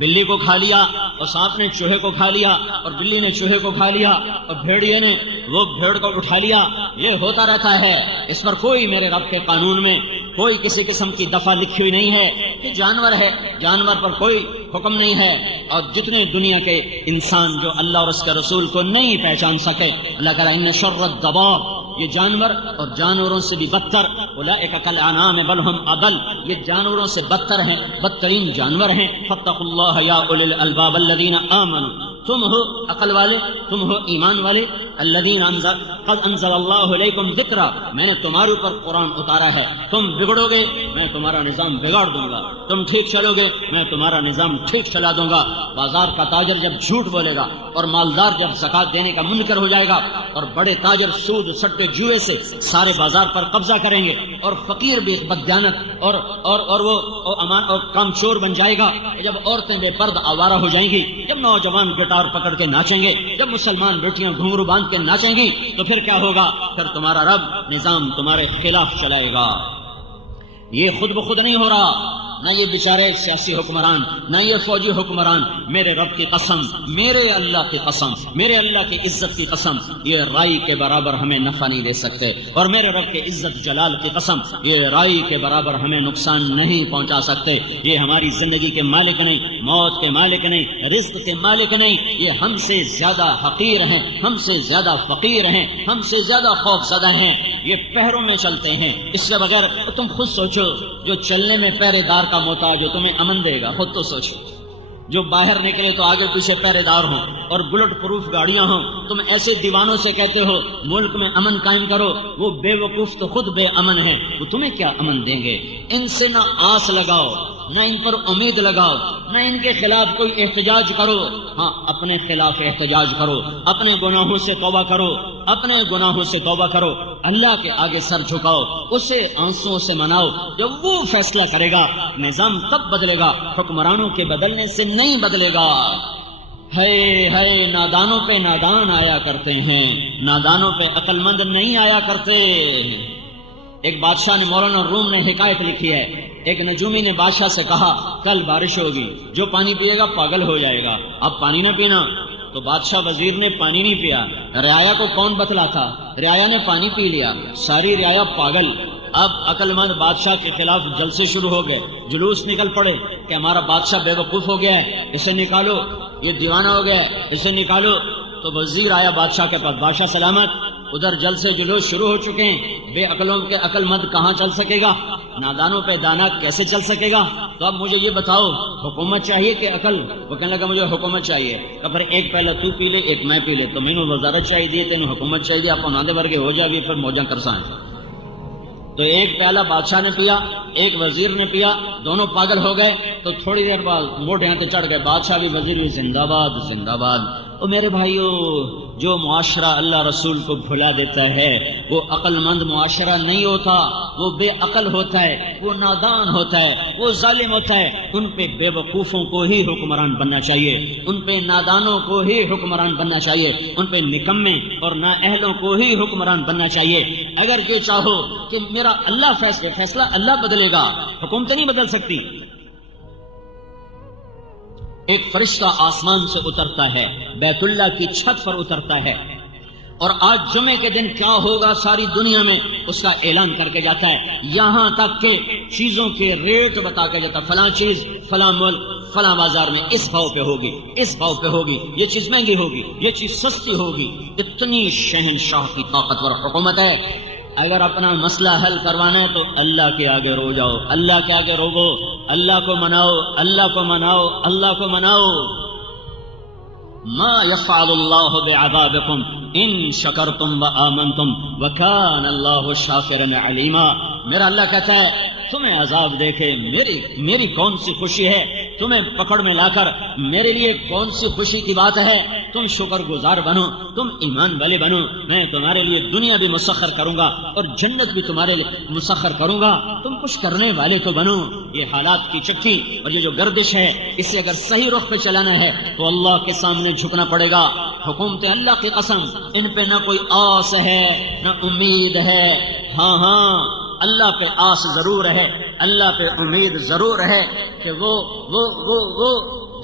بلی کو کھا لیا اور سانپ نے چوہے کو کھا لیا اور بلی نے چوہے کو کھا لیا اور بھیڑیے نے وہ بھیڑ کو اٹھا لیا، یہ ہوتا رہتا ہے۔ اس پر کوئی میرے رب کے قانون میں کوئی کسی قسم کی دفعہ لکھی ہوئی نہیں ہے کہ جانور ہے، جانور پر کوئی حکم نہیں ہے۔ اور جتنے دنیا کے انسان جو اللہ اور اس کے رسول کو نہیں پہچان سکے، اللہ کہہ رہا ہے ان شر الدواب، یہ جانور اور جانوروں سے بھی بدتر، اولئک کالانعام بل ہم اضل، یہ جانوروں سے بدتر ہیں، بدترین جانور ہیں۔ فاتقوا اللہ یا اولی الالباب الذین آمنوا، تم ہو عقل والے، تم ہو ایمان والے، الذین قد انزل اللہ علیکم ذکرا، میں نے تمہارے اوپر قرآن اتارا ہے، تم بگڑو گے میں تمہارا نظام بگاڑ دوں گا، تم ٹھیک چلو گے میں تمہارا نظام ٹھیک چلا دوں گا۔ بازار کا تاجر جب جھوٹ بولے گا اور مالدار جب زکوٰۃ دینے کا منکر ہو جائے گا اور بڑے تاجر سود سٹے جوئے سے سارے بازار پر قبضہ کریں گے اور فقیر بھی بددیانت اور وہ کام چور بن جائے گا، جب عورتیں بے پرد آوارہ ہو جائیں گی، جب نوجوان گٹار پکڑ کے ناچیں گے، جب مسلمان بیٹیاں گھنگرو باندھ کے ناچیں گی، تو پھر کیا ہوگا؟ پھر تمہارا رب نظام تمہارے خلاف چلائے گا۔ یہ خود بخود نہیں ہو رہا، نہ یہ بیچارے سیاسی حکمران، نہ یہ فوجی حکمران، میرے رب کی قسم، میرے اللہ کی قسم، میرے اللہ کی عزت کی قسم، یہ رائی کے برابر ہمیں نفع نہیں دے سکتے، اور میرے رب کے عزت جلال کی قسم، یہ رائی کے برابر ہمیں نقصان نہیں پہنچا سکتے۔ یہ ہماری زندگی کے مالک نہیں، موت کے مالک نہیں، رزق کے مالک نہیں، یہ ہم سے زیادہ حقیر ہیں، ہم سے زیادہ فقیر ہیں، ہم سے زیادہ خوف زدہ ہیں، یہ پہروں میں چلتے ہیں، اس کے بغیر تم خود سوچو، جو چلنے میں پہرے دار کا محتاج جو تمہیں امن دے گا، خود تو سوچو، جو باہر نکلے تو آگے پیچھے پہرے دار ہوں اور بلٹ پروف گاڑیاں ہوں، تم ایسے دیوانوں سے کہتے ہو ملک میں امن قائم کرو، وہ بے وقوف تو خود بے امن ہیں، وہ تمہیں کیا امن دیں گے؟ ان سے نہ آس لگاؤ، نہ ان پر امید لگاؤ، نہ ان کے خلاف کوئی احتجاج کرو، ہاں اپنے خلاف احتجاج کرو، اپنے گناہوں سے توبہ کرو، اپنے گناہوں سے توبہ کرو، اللہ کے آگے سر جھکاؤ، اسے آنسوؤں سے مناؤ، جب وہ فیصلہ کرے گا نظام تب بدلے گا، حکمرانوں کے بدلنے سے نہیں بدلے گا۔ ہے نادانوں پہ نادان آیا کرتے ہیں، نادانوں پہ عقل مند نہیں آیا کرتے۔ ایک بادشاہ نے، مولانا روم نے حکایت لکھی ہے، ایک نجومی نے بادشاہ سے کہا کل بارش ہوگی، جو پانی پیے گا پاگل ہو جائے گا، اب پانی نہ پینا۔ تو بادشاہ وزیر نے پانی نہیں پیا، رعایا کو کون بتلاتا، رعایا نے پانی پی لیا، ساری رعایا پاگل۔ اب عقل مند بادشاہ کے خلاف جلسے شروع ہو گئے، جلوس نکل پڑے کہ ہمارا بادشاہ بے وقوف ہو گیا ہے، اسے نکالو، یہ دیوانہ ہو گیا ہے، اسے نکالو۔ تو وزیر آیا بادشاہ کے پاس، بادشاہ سلامت، ادھر جلسے جلوس شروع ہو چکے ہیں، بے عقلوں کے عقل مند کہاں چل سکے گا، نادانوں پہ دانا کیسے چل سکے گا، تو اب مجھے یہ بتاؤ حکومت چاہیے کہ عقل؟ وہ کہنے لگا مجھے حکومت چاہیے۔ کہ پھر ایک پہلا تو پی لے ایک میں پی لے، تو مینوں وزارت چاہیے تینوں حکومت چاہیے، آپ ناندے ورگے ہو جائے پھر موجاں کرسائیں۔ تو ایک پیالہ بادشاہ نے پیا، ایک وزیر نے پیا، دونوں پاگل ہو گئے۔ تو تھوڑی دیر بعد موٹے ہاتھ چڑھ گئے، بادشاہ بھی وزیر بھی زندہ باد زندہ باد۔ او میرے بھائیو، جو معاشرہ اللہ رسول کو بھلا دیتا ہے وہ عقل مند معاشرہ نہیں ہوتا، وہ بے عقل ہوتا ہے، وہ نادان ہوتا ہے، وہ ظالم ہوتا ہے۔ ان پہ بے وقوفوں کو ہی حکمران بننا چاہیے، ان پہ نادانوں کو ہی حکمران بننا چاہیے، ان پہ نکمے اور نااہلوں کو ہی حکمران بننا چاہیے۔ اگر یہ چاہو کہ میرا اللہ فیصلہ اللہ بدلے گا، حکومت نہیں بدل سکتی۔ ایک فرشتہ آسمان سے اترتا ہے، بیت اللہ کی چھت پر اترتا ہے، اور آج جمعے کے دن کیا ہوگا ساری دنیا میں اس کا اعلان کر کے جاتا ہے، یہاں تک کہ چیزوں کے ریٹ بتا کے جاتا، فلاں چیز فلاں ملک فلاں بازار میں اس بھاؤ پہ ہوگی، اس بھاؤ پہ ہوگی، یہ چیز مہنگی ہوگی، یہ چیز سستی ہوگی۔ اتنی شہنشاہ کی طاقتور حکومت ہے۔ اگر اپنا مسئلہ حل کروانا ہے تو اللہ کے آگے رو جاؤ، اللہ کے آگے روگو، اللہ کو مناؤ، اللہ کو مناؤ، اللہ کو مناؤ۔ ما يفعل الله بعذابكم ان شکرتم وآمنتم وکان اللہ شاکرا علیما۔ میرا اللہ کہتا ہے تمہیں عذاب دے کے میری کون سی خوشی ہے، تمہیں پکڑ میں لا کر میرے لیے کون سی خوشی کی بات ہے؟ تم شکر گزار بنو، تم ایمان والے بنو، میں تمہارے لیے دنیا بھی مسخر کروں گا اور جنت بھی تمہارے لیے مسخر کروں گا، تم کچھ کرنے والے تو بنو۔ یہ حالات کی چکی اور یہ جو گردش ہے، اسے اگر صحیح رخ پہ چلانا ہے تو اللہ کے سامنے جھکنا پڑے گا۔ حکومت اللہ کی قسم، ان پہ نہ کوئی آس ہے نہ امید ہے۔ ہاں اللہ پہ آس ضرور ہے، اللہ پہ امید ضرور ہے کہ وہ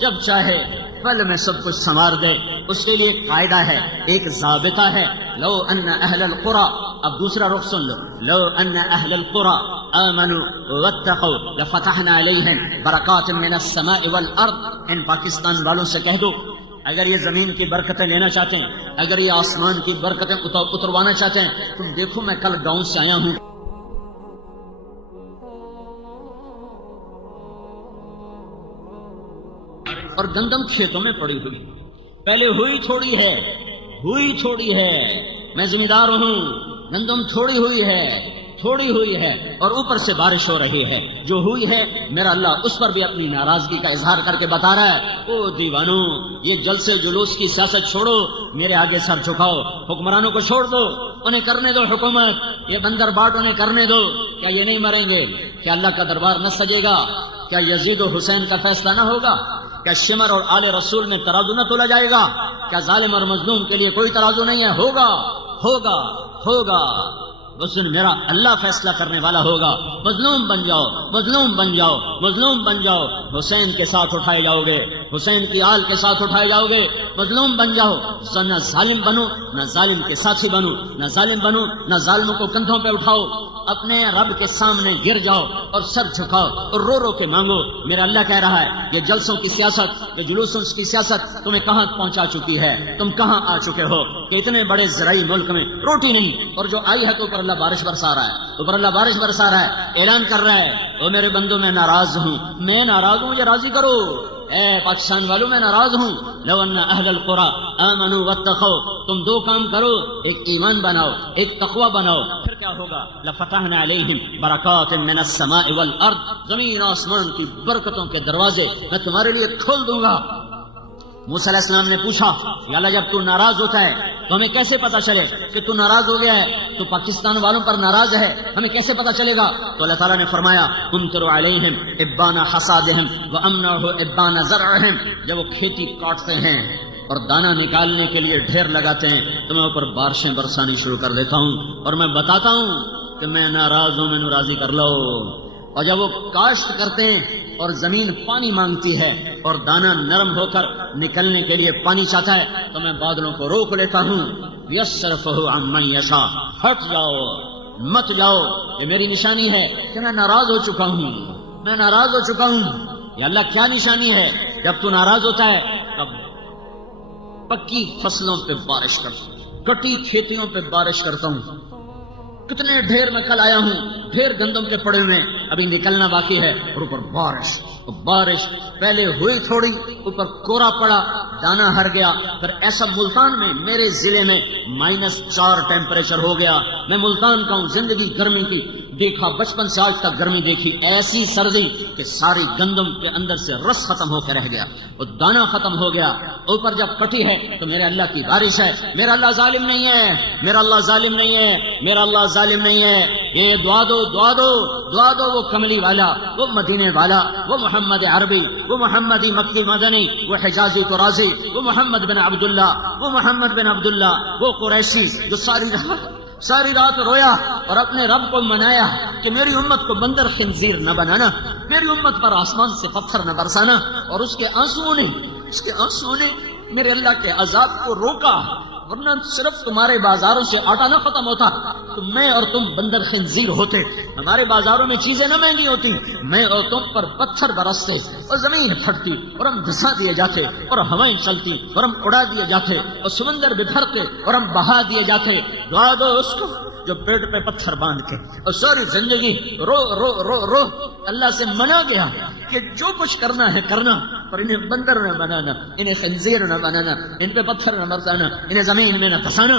جب چاہے پل میں سب کچھ سنوار دے۔ اس کے لیے قاعدہ ہے، ایک ضابطہ ہے، لو ان اہل القرى، اب دوسرا رخ سن لو، لو ان اہل القرى آمنوا واتقوا لفتحنا علیہم برکات من السماء والارض۔ ان پاکستان والوں سے کہہ دو اگر یہ زمین کی برکتیں لینا چاہتے ہیں، اگر یہ آسمان کی برکتیں اتروانا چاہتے ہیں، تم دیکھو میں کل گاؤں سے آیا ہوں، اور گندم کھیتوں میں پڑی ہوئی، پہلے ہوئی تھوڑی ہے، میں ذمہ دار ہوں، گندم تھوڑی ہوئی ہے اور اوپر سے بارش ہو رہی ہے، جو ہوئی ہے میرا اللہ اس پر بھی اپنی ناراضگی کا اظہار کر کے بتا رہا ہے، او دیوانو یہ جلسے جلوس کی سیاست چھوڑو، میرے آگے سر جھکاؤ، حکمرانوں کو چھوڑ دو، انہیں کرنے دو حکومت، یہ بندر باٹ انہیں کرنے دو۔ کیا یہ نہیں مریں گے؟ کیا اللہ کا دربار نہ سجے گا؟ کیا یزید و حسین کا فیصلہ نہ ہوگا؟ کیا شمر اور آل رسول میں ترازو نہ تولا جائے گا؟ کیا ظالم اور مظلوم کے لیے کوئی ترازو نہیں ہے؟ ہوگا اس دن میرا اللہ فیصلہ کرنے والا ہوگا۔ مظلوم بن جاؤ، حسین کے ساتھ اٹھائے جاؤ گے، حسین کی آل کے ساتھ اٹھائے جاؤ گے، مظلوم بن جاؤ، نہ ظالم بنو نہ ظالم کے ساتھی بنو، نہ ظالموں کو کندھوں پہ اٹھاؤ، اپنے رب کے سامنے گر جاؤ اور سر جھکاؤ اور رو رو کے مانگو۔ میرا اللہ کہہ رہا ہے یہ جلسوں کی سیاست، یہ جلوسوں کی سیاست تمہیں کہاں پہنچا چکی ہے؟ تم کہاں آ چکے ہو کہ اتنے بڑے زرعی ملک میں روٹی نہیں، اور جو آئی ہے تو اوپر اللہ بارش برسا رہا ہے، اعلان کر رہا ہے او میرے بندو میں ناراض ہوں، مجھے راضی کرو۔ اے پاکستان والوں میں ناراض ہوں۔ لو ان اہل القرى آمنوا واتقوا، تم دو کام کرو، ایک ایمان بناؤ، ایک تقوی بناؤ، پھر کیا ہوگا؟ لفتحنا علیہم برکات من السماء والارض، زمین آسمان کی برکتوں کے دروازے میں تمہارے لیے کھول دوں گا۔ موسیٰ علیہ السلام نے پوچھا یا اللہ جب تو ناراض ہوتا ہے تو ہمیں کیسے پتا چلے کہ تو ناراض ہو گیا ہے، تو پاکستان والوں پر ناراض ہے، ہمیں کیسے پتا چلے گا؟ تو اللہ تعالیٰ نے فرمایا امطر علیہم ابان حصادہم وامنعہ ابان زرعہم، جب وہ کھیتی کاٹتے ہیں اور دانہ نکالنے کے لیے ڈھیر لگاتے ہیں تو میں اوپر بارشیں برسانی شروع کر دیتا ہوں اور میں بتاتا ہوں کہ میں ناراض ہوں، میں راضی کر لو۔ اور جب وہ کاشت کرتے ہیں اور زمین پانی مانگتی ہے اور دانہ نرم ہو کر نکلنے کے لیے پانی چاہتا ہے تو میں بادلوں کو روک لیتا ہوں۔ یصرفہ عن من یشاء، ہٹ جاؤ مت جاؤ، یہ میری نشانی ہے کہ میں ناراض ہو چکا ہوں، میں ناراض ہو چکا ہوں۔ یا اللہ کیا نشانی ہے؟ جب تو ناراض ہوتا ہے تب پکی فصلوں پہ بارش کرتا ہوں، کٹی کھیتیوں پہ بارش کرتا ہوں۔ کتنے ڈھیر میں کل آیا ہوں، ڈھیر گندم کے پڑے ہوئے ابھی نکلنا باقی ہے، اور اوپر بارش پہلے ہوئی تھوڑی، اوپر کوڑا پڑا، دانا ہر گیا۔ پھر ایسا ملتان میں میرے ضلع میں -4 ٹیمپریچر ہو گیا۔ میں ملتان کا ہوں، زندگی گرمی کی دیکھا، بچپن سے آج تک گرمی دیکھی، ایسی سردی کہ ساری گندم کے اندر سے رس ختم ہو کے رہ گیا، وہ دانا ختم ہو گیا۔ اوپر جب کٹی ہے تو میرے اللہ کی بارش ہے۔ میرا اللہ ظالم نہیں ہے، میرا اللہ ظالم نہیں ہے، میرا اللہ ظالم نہیں ہے۔ یہ دعا دو دعا دو دعا دو، وہ کملی والا، وہ مدینے والا، وہ محمد عربی، وہ محمدی مکی مدنی، وہ حجازی قرازی، وہ محمد بن عبداللہ، وہ محمد بن عبداللہ، وہ قریشی جو ساری رات رویا اور اپنے رب کو منایا کہ میری امت کو بندر خنزیر نہ بنانا، میری امت پر آسمان سے پتھر نہ برسانا، اور اس کے آنسوؤں نے میرے اللہ کے عذاب کو روکا، ورنہ صرف تمہارے بازاروں سے آٹا نہ ختم ہوتا تو میں اور تم بندر خنزیر ہوتے، ہمارے بازاروں میں چیزیں نہ مہنگی ہوتی، میں اور تم پر پتھر برستے اور زمین پھٹتی اور ہم دھسا دیے جاتے اور ہوائیں چلتی اور ہم اڑا دیے جاتے اور سمندر بکھرتے اور ہم بہا دیے جاتے۔ دعا دو اس کو جو پیٹ پہ پتھر باندھ کے اور ساری زندگی رو رو رو رو اللہ سے منا گیا کہ جو کچھ کرنا ہے کرنا، پر انہیں بندر نہ بنانا، انہیں خنزیر نہ بنانا، ان پہ پتھر نہ برسانا، انہیں زمین میں نہ پھنسانا۔